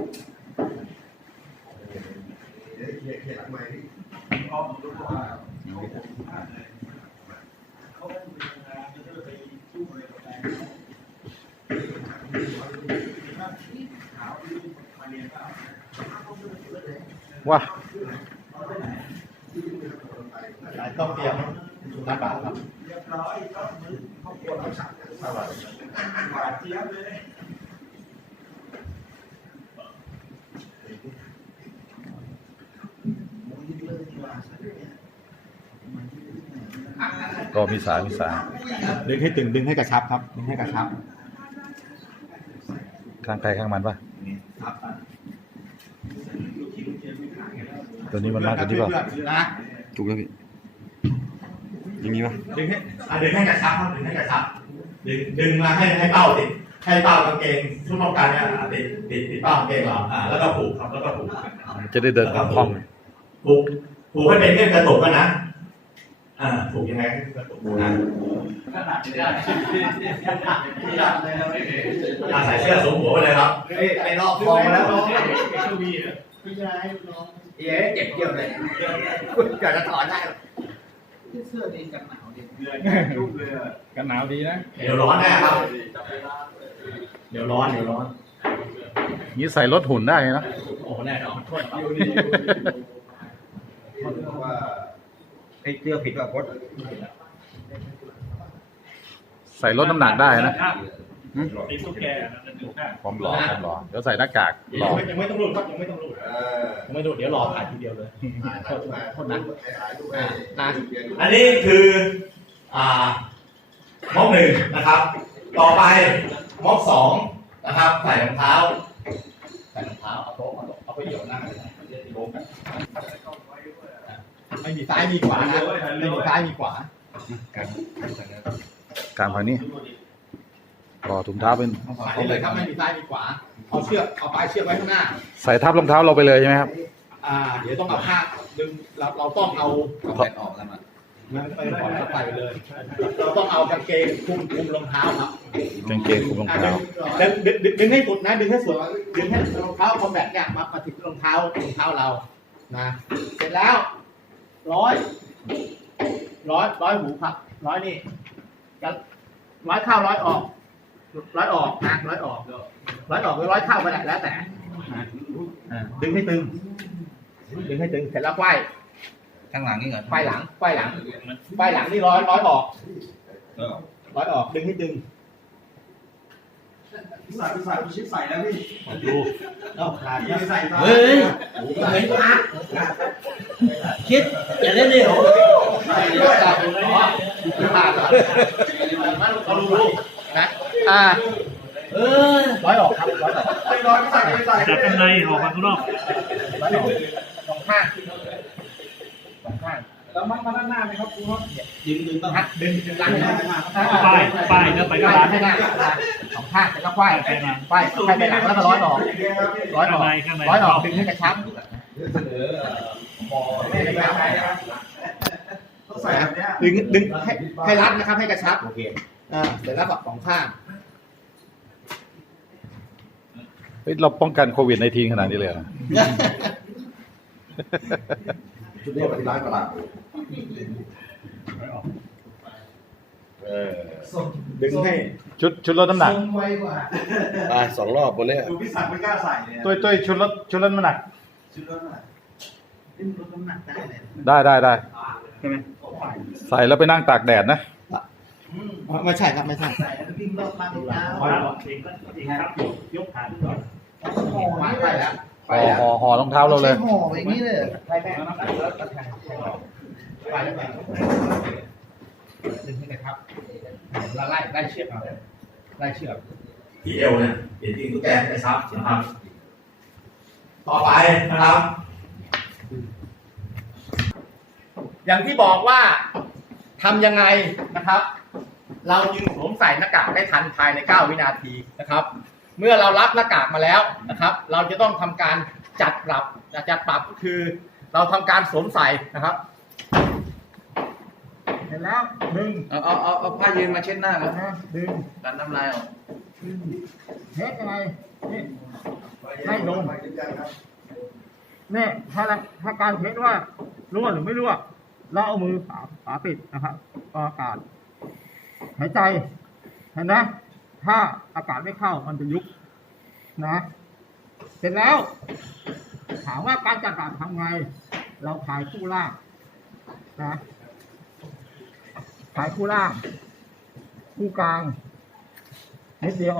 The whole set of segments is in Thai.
เดี๋ยวเคลียร์เคลียร์หลังไมค์ดิว่าต้องเตรียมน้ำเปล่าครับ ก็มีสายมีสายดึงให้ตึงดึงให้กระชับครับดึงให้กระชับข้างใครข้างมันปะครับตัวนี้มันมากตัวนี้เปล่านะถูกแล้วพี่อย่างนี้ปะดึงให้อะดึงให้กระชับครับดึงให้กระชับดึงดึงมาให้ให้เป้าติดให้เป้ากางเกงชุดป้องกันเนี่ยอะติดติดติดเป้ากางเกงเราอ่าแล้วก็ผูกครับแล้วก็ผูกจะได้เดินคล่องผูกผูกให้เป็นเงื่อนกระตุกกันนะ อ่าผูกยังไงให้กระตุกนะอ่าใส่เสื้อสวมหัวไปเลยครับไปรอบคลองมาแล้วพี่ชายน้องเอ๊ะเจ็บเกี่ยวเลยคุณอยากจะถอนได้เสื้อดีกันหนาวดีกันหนาวดีนะ เดี๋ยวร้อนแน่ครับ เดี๋ยวร้อนเดี๋ยวร้อนๆนี้ใส่รถหุ่นได้นะโอ้แน่นอนว่า ไอ้เสื้อผิดว่าพดใส่ลดน้ำหนักได้นะติดตุ๊กแกนะมันอยู่ข้างความหล่อความหล่อเดี๋ยวใส่หน้ากากหยัล่องไม่ยังไม่ต้องรูดครับยังไม่ต้องรูดเออยังไม่รูดเดี๋ยวรอถ่ายทีเดียวเลยถ่ายถ่ายรูปมาคนนั้นถ่ายรูปมานะอันนี้คืออ่าม็อกหนึ่งนะครับ ต่อไปม็อกสองนะครับใส่รองเท้าใส่รองเท้าเอาโต๊ะเอาโต๊ะเอาไปเหี่ยวหน้าเลยนะเดี๋ยวจะโดนกัน ไม่มีซ้ายมีขวานะไม่มีซ้ายมีขวาการการฝั่งนี้รอถุงเท้าเป็นใส่เลยครับไม่มีซ้ายมีขวาเอาเชือกเอาปลายเชือกไว้ข้างหน้า ใส่ทับรองเท้าเราไปเลยใช่ไหมครับ อ่า เดี๋ยวต้องเอาผ้าดึงเราเราต้องเอาเอาแผ่นออกแล้วมันไม่ไม่ถอดเข้าไปเลย เราต้องเอากางเกงคลุมคลุมรองเท้าครับกางเกงคลุมรองเท้าดึงดึงดึงดึงให้สุดนะดึงให้สุดดึงให้รองเท้าคอมแบทเนี่ยมามาถึงรองเท้ารองเท้าเรานะ เสร็จแล้ว ร้อยร้อยร้อยหูครับร้อยนี่จะร้อยเข้าร้อยออกร้อยออกนะร้อยออกร้อยออกหรือร้อยเข้าก็ได้แล้วแต่อ่าดึงให้ตึง ดึงให้ตึงเสร็จแล้วไขว้ข้างหลังนี่เหรอไขว้หลังไขว้หลังไขว้หลังนี่ร้อยร้อยออกร้อยออกดึงให้ตึง ใส่ใส่ชิปใส่แล้วพี่ดูเอาขาดพี่ใส่เฮ้ยเหมือนพระคิดอย่าเล่นดิโอ้ใส่เยอะจังเลยอ๋อดูขาดก่อนเขาดูดูนะอ่าเออร้อยออกครับร้อยออกไม่ร้อนใส่ไม่ใส่จากข้างในออกมาข้างนอกร้อยออกสองข้างสองข้างแล้วมันมาด้านหน้าไหมครับครูครับดึงดึงต้องฮะดึงดึงหลังให้หน้าป้ายป้ายเนี่ยไปก็ป้ายร้านให้หน้าส องข้างแล้วก็ไขว้ไปมาไขว้ไขว้ไปหลังแล้วก็ร้อยออกร้อยอข้างอกในข้างในร้อยออกดึงให้กระชับเสนอหมอไม่ได้แบบไหนต้องใส่แบบเนี้ยดึงดึงให้ให้รัดนะครับ ให้กระชับโอเคอ่าเสร็จแล้วก็สองข้างเฮ้ยเราป้องกันโควิดในทีขนาดนี้เลยเหรอชุดนี้ปฏิบัติตลาด เออดึงให้ชุดชุดลดน้ำหนักไวกว่าตายสองรอบบนเนี้ยดูพี่ศักดิ์ไม่กล้าใส่เนี่ยตุ้ยตุ้ยชุดลดชุดลดน้ำหนัก ชุดนั้นน่ะขึ้นลดน้ำหนักได้เลยได้ได้ได้ใส่แล้วไปนั่งตากแดดนะ ไม่ใช่ครับไม่ใช่ ใส่แล้ววิ่งรอบบ้านทุกเช้าขวาออกเองก็เองครับยกขาขึ้นก่อนห่อไปนี่ไปเลยแล้วไปห่อแล้วห่อห่อรองเท้าเราเลยห่ออย่างนี้เลยไปแม่ไปแล้วไป ดึงให้นะครับเราไล่ไล่เชือกเอาไล่เชือกที่เอวเนี่ยเดี๋ยวจริงตุ๊กแกไปซับนะครับ ต่อไปนะครับ อย่างที่บอกว่าทำยังไงนะครับ เราจึงสวมใส่หน้ากากได้ทันภายใน 9 วินาทีนะครับ เมื่อเรารับหน้ากากมาแล้วนะครับ เราจะต้องทำการจัดปรับจัดปรับก็คือ เราทำการสวมใส่นะครับ เสร็จแล้วดึงเอาเอาเอาเอาผ้ายืนมาเช็ดหน้าครับนะดึงกันน้ำลายออกดึงเฮ็ดยังไงนี่ให้ลงนี่ถ้าละถ้าการเทสว่ารั่วหรือไม่รั่วเราเอามือฝาฝาปิดนะครับกรองอากาศหายใจเห็นไหมถ้าอากาศไม่เข้ามันจะยุบนะ เสร็จแล้ว ถามว่าการจัดการทำไง เราขายคู่ล่างนะขายคู่ล่าง คู่กลางนิดเดียว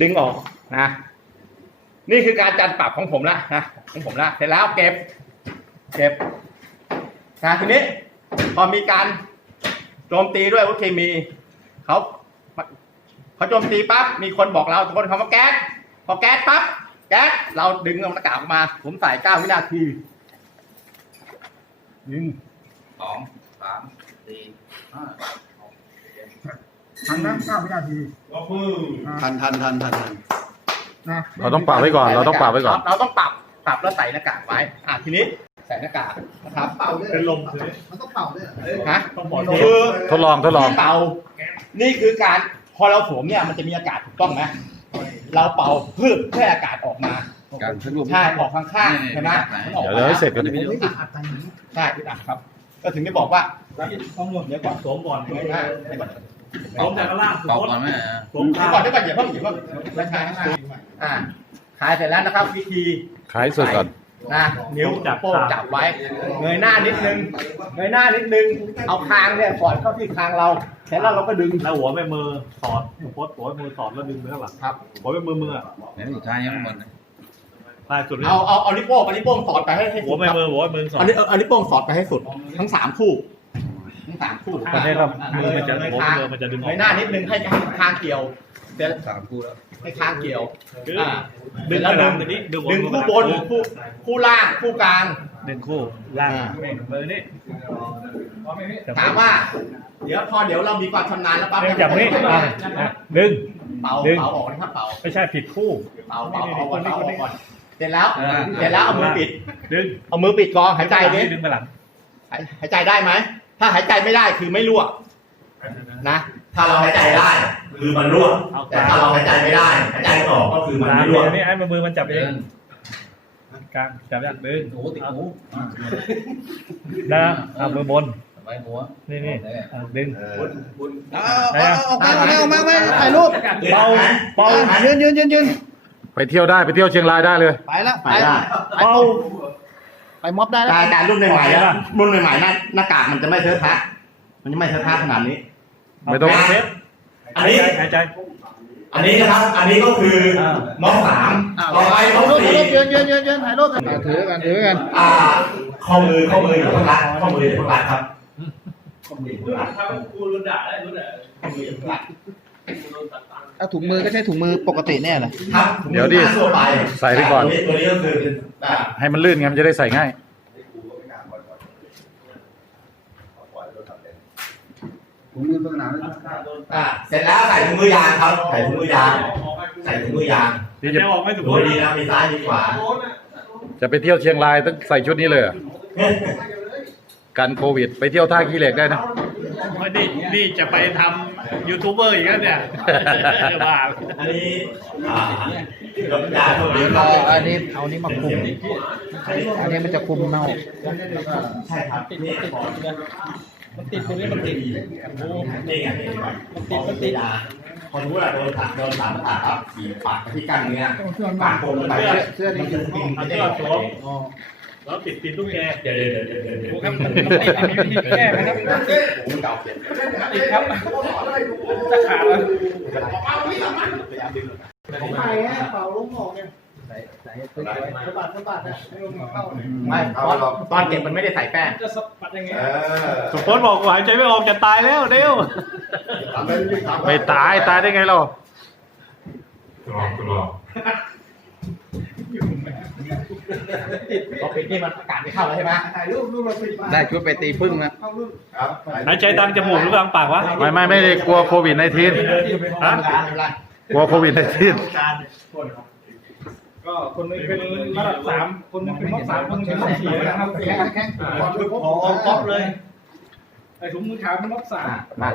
ดึงออกนะ นี่คือการจัดปรับของผมละนะของผมละเสร็จแล้วเก็บ เก็บนะทีนี้ พอมีการโจมตีด้วยวุธเคมีเขาเขาโจมตีปั๊บมีคนบอกเราตะโกนคำว่าแก๊สพอแก๊สปั๊บแก๊สเราดึงเอาหน้ากากออกมา ผมใส่เก้าวินาทีหนึ่งสองสามสี่ ทันนะเก้าวินาทีทันทันทันทันทันนะเราต้องปรับไว้ก่อน เราต้องปรับไว้ก่อน เราต้องปรับ ปรับแล้วใส่หน้ากากไว้ อะทีนี้ใส่หน้ากากนะครับเป่าด้วยเป็นลมเลยมันต้องเป่าด้วยเหรอฮะต้องบอกคือทดลองทดลองเป่า นี่คือการพอเราสวมเนี่ยมันจะมีอากาศถูกต้องไหมเราเป่าเพื่อให้อากาศออกมาการสรุปใช่ออกข้างๆใช่ไหมมันออกเดี๋ยวมาเดี๋ยวให้เสร็จก่อนดิไม่ได้อัดตังค์อย่างนี้ใช่อึดอัดครับ ก็ถึงได้บอกว่าต้องหมดเดี๋ยวก่อนสวมก่อนเดี๋ยวนะเดี๋ยวก่อนสวมจากข้างล่างเป่าก่อนไหมอะสวมเดี๋ข้ายวงก่อนเดี๋ยวก่อนอย่าเพิ่งอย่าเพิ่งไม่ใช่อ่าขายเสร็จแล้วนะครับ วิธีขายสุดก่อนนะนิ้วจับโป้งจับไว้ เงยหน้านิดนึง เงยหน้านิดนึง เอาคางเนี่ยสอดเข้าที่คางเราเสร็จแล้วเราก็ดึงแล้วหัวแม่มือสอดโพสหัวแม่มือสอดแล้วดึงไปข้างหลังครับหัวแม่มือมือเดี๋ยวสุดท้ายยังไม่หมดนะ ใต้สุดเลยเอาเอาเอานิ้วโป้งเอานิ้วโป้งสอดไปให้ให้หัสุวดแม่ครับมือหัวแม่มือสอดเอานิ้วเอานิ้วโป้งสอดไปให้สุด ทั้งสามคู่ ทั้งสามคู่ประเทศครับมือมันจะหัวมือมันจะดึงอเงอกยหน้านิดนึงให้ให้คางเกี่ยวเสร็จสามคู่แล้วให้คางเกี่ยวคืออ่าดึงแล้วกระดึดังงตัวนี้ดึงดึงคู่บนคู่คู่ล่างคู่กลางดึงคู่ล่างอ่า มือนี่ถามว่า เดี๋ยวพอเดี๋ยวเรามีความชำนาญแล้วปั๊บเรื่องจับนี่อะอะดึงเป่าดึงเป่าออกนะครับเป่า ไม่ใช่ผิดคู่ เป่าเป่าเอาก่อนเป่าออกก่อน เสร็จแล้วเสร็จแล้วเอามือปิด ดึงเอามือปิดกองหายใจดิดึงไปหลังหายหายใจได้ไหม ถ้าหายใจไม่ได้คือไม่รั่วนะ ถ้าเราหายใจได้คือมันรั่วเอาแต่กลางถ้าเราหายใจไม่ได้หายใจไม่ออกก็คือมันกลางไม่เลรั่วยนี่ให้มือมันจับเอเดิงนกลางจับยังดึงหูติดหูนะเอามือบนสบายหัวนี่นี่อะดึง เอาเอาเอาเอาเอามามาถ่ายรูปเป่าเป่า ยืนยืนยืนยืน ไปเที่ยวได้ไปเที่ยวเชียงรายได้เลย ไปแล้วไปได้เป่าไปม็อบได้แล้วแต่แต่รุ่นใหม่ๆไปอะละรุ่นใหม่ๆหน้าหน้ากากมันจะไม่เทอะทะมันจะไม่เทอะทะขนาดนี้ ไม่ต้องเทปอันนี้ หายใจ อันนี้นะครับ อันนี้ก็คือม็อกสามต่อไปม็อกรูปสี่รูปยืนยืนยืนยืนถ่ายรูปกันถือกันถือกันอ่า ข้อมือข้อมืออยู่ข้างหลังข้อมืออยู่ข้างหลังครับข้อมืออยู่ข้างหลังข้อมืออยู่ข้างหลัง เอาถุงมือก็ใช้ถุงมือปกติเนี่ยเหรอครับเดี๋ยวดิทั่วไปใส่ไปก่อนตัวนี้ตัวนี้ก็คือเป็นอ่าให้มันลื่นไงมันจะได้ใส่ง่ายอ่าเสร็จแล้วใส่ถุงมือยางครับ ใส่ถุงมือยาง ใส่ถุงมือยางเดี๋ยวจะออกไม่ถูกดูดีนะมีซ้ายมีขวา จะไปเที่ยวเชียงรายต้องใส่ชุดนี้เลยเหรอกันโควิด ไปเที่ยวท่าขี้เหล็กได้นะ นี่นี่จะไปทำยูทูบเบอร์อีกแล้วเนี่ยบ้าอันนี้อ่าลดยาตัวนี้เอาอันนี้เอานี้มาคุม อันนี้มันจะคุมเน่าใช่ครับนี่มันติดตรงนี้มันติดนี่ไงมันติดมันติดพอรู้ว่าโดนตัดโดนตัดตัดครับขี่ปากไปที่กล้ามเนื้อปากโคนไปเสื้อนี้มันจะติดมันจะออก ไปแล้วติดติดตุ๊กแกเดี๋ยวเดี๋ยวเดี๋ยวเดี๋ยวเดี๋ยวครับมันติดมีวิธีแก้ไหมครับมันเก่าเปลี่ยนติดครับจะขาดแล้วใช่ฮะเป่าลมออกเนี่ยสะบัดสะบัดนะให้ลมเข้าไม่ตอนตอนเก็บมันไม่ได้ใส่แป้งจะสะบัดยังไงเออสมพลบอกหายใจไม่ออกจะตายแล้วเร็วไม่ตายตายได้ไงเรา พอปิดนี่มันอากาศไม่เข้าแล้วใช่ไหมถ่ายรูปรูปเราปิดได้ชุดไปตีพึ่งนะเข้ารูปครับหายใจทางจมูกหรือทางปากวะไม่ไม่ไม่ได้กลัวโควิดในทีนฮะกลัวโควิดในทีนก็คนนึงเป็นระดับสามคนนึงเป็นม็อบสามคนนึงเป็นม็อบสี่นะครับแข็งแข็งพอก๊อปเลยไอ้ถุงมือขาวเป็นม็อบสามมา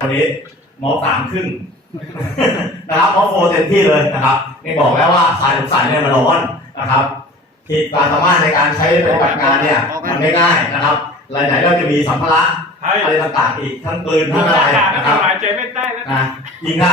วันนี้มสามครึ่ง นะครับเพราะโฟเต็มที่เลยนะครับนี่บอกแล้วว่าสายสายเนี่ยมันร้อนนะครับขีดความสามารถในการใช้ปฏิบัติงานเนี่ยมันไม่ง่ายนะครับหลายๆเราจะมีสัมภาระอะไรต่างๆอีกทั้งปืนทั้งอะไรนะครับหายใจไม่ได้แล้วนะยิงได้